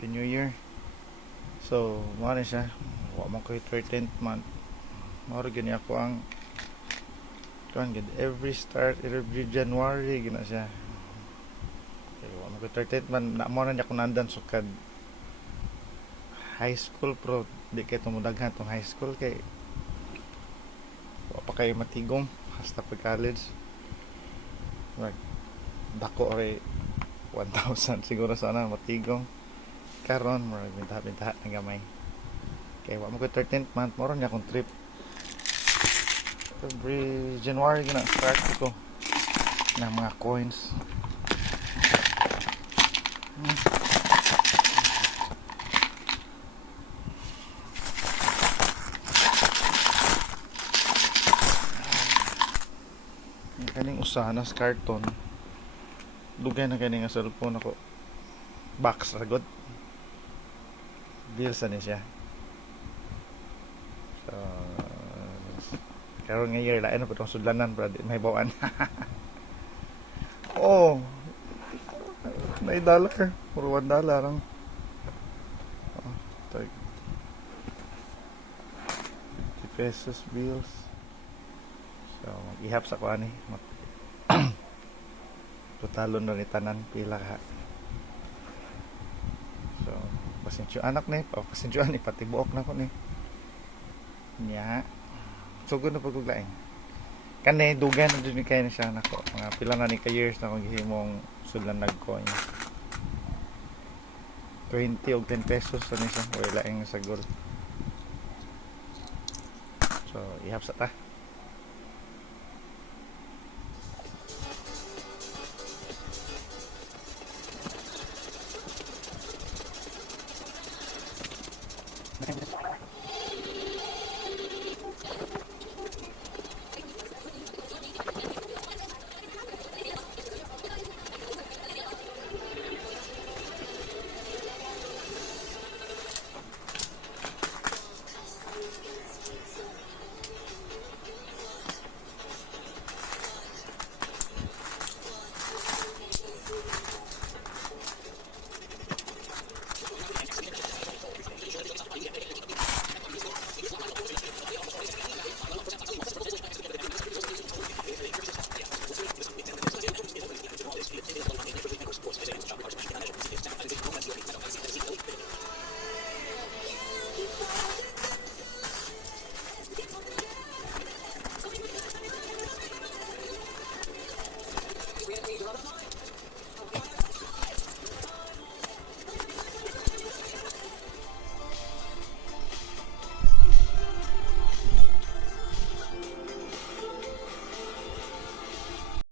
Happy New Year. So, mo na siya. Wa man ko 13th month. Mao gani ako ang kuan gid every every January gina siya. Okay, wa man ko 13th month na mo na niya ko nandan sukad high school pro di kay tumudaghan tong high school kay wa pa kay matigom hasta pag college. Like, dako kay 1,000 siguro sana matigong karon mo bintaha ng gamay kay wa mo ko 13th month mo ron akong trip every January gina start ko ng mga coins. Kaning usanas karton dugay na kani nga cellphone ako box ragod deal sa ni siya. So karon nga year lain na putong sudlanan brad may bawan. Oh, may dollar puro $1 lang. Oh, tag 50 pesos bills. So ihap sa ko ani totalon na ni tanan pila ka. So pasensyo anak ni pasensyo ani pati buok na ko ni nya sugod na paguglaing kani dugan na din kay na siya nako mga pila na ni ka years na kung gihimong sudlan nagcoin 20 og 10 pesos sa ni siya wala ing sagol. So ihap sa ta.